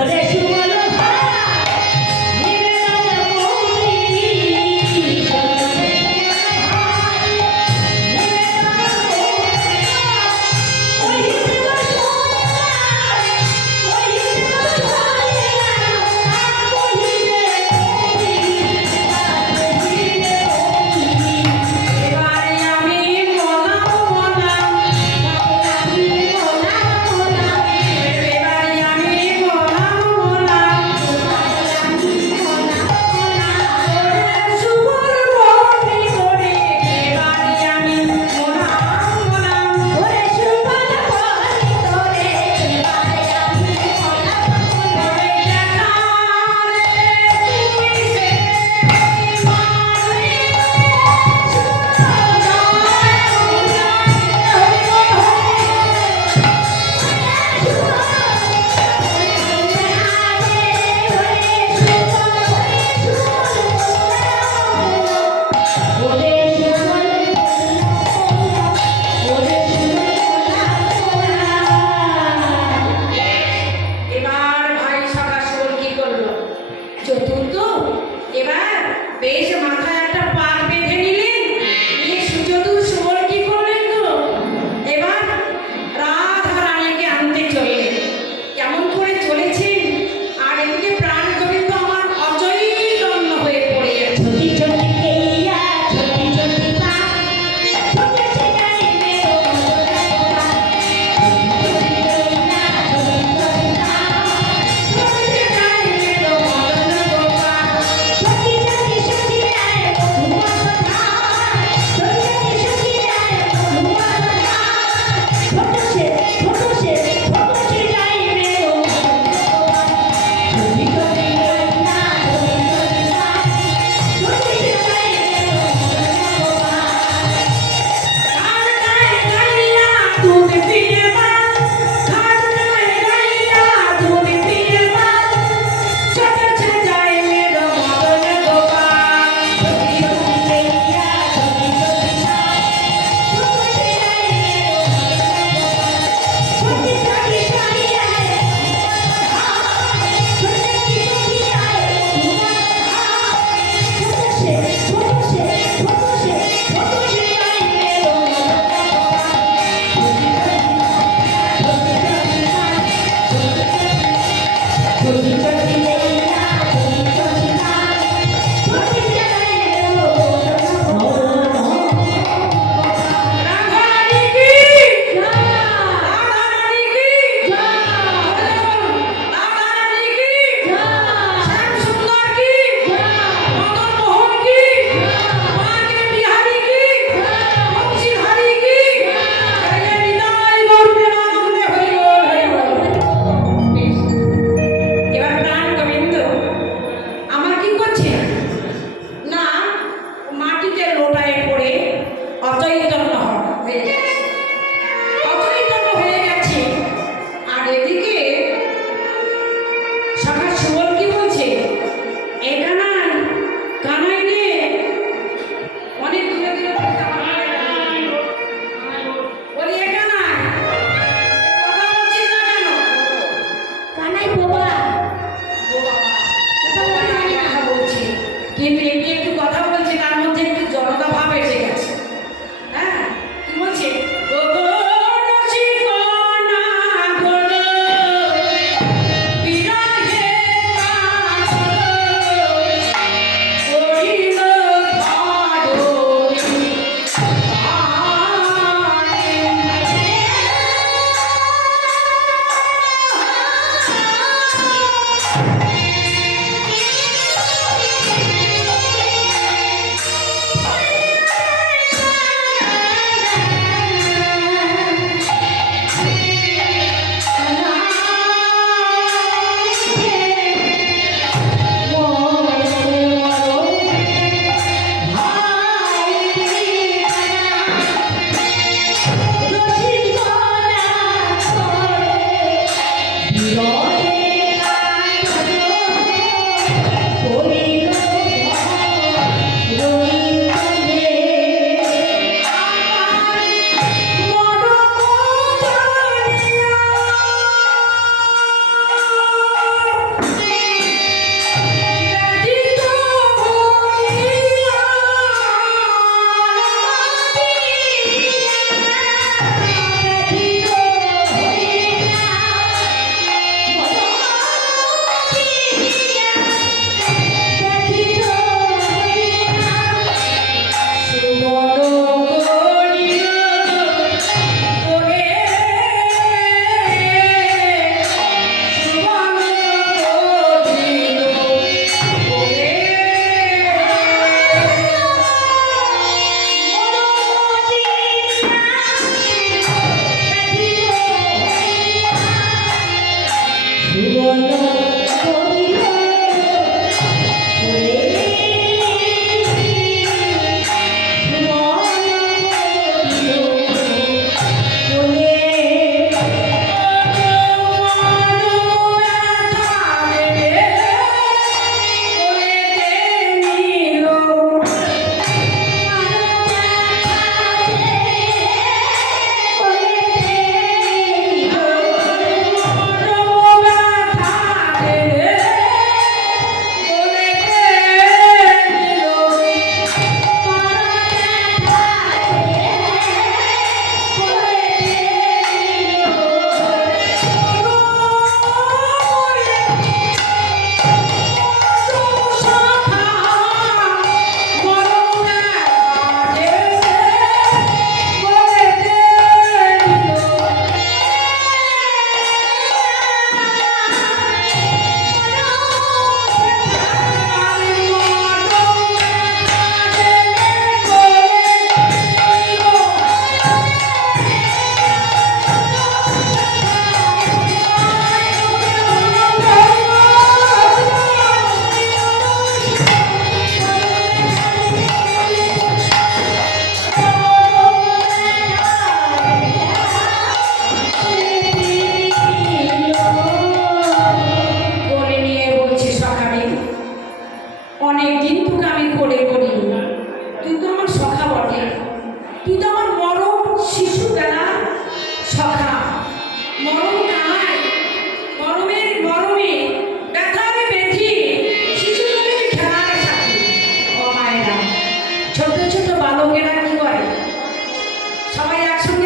Let's ছোট বালকেরা কি করে? সবাই একসঙ্গে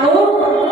no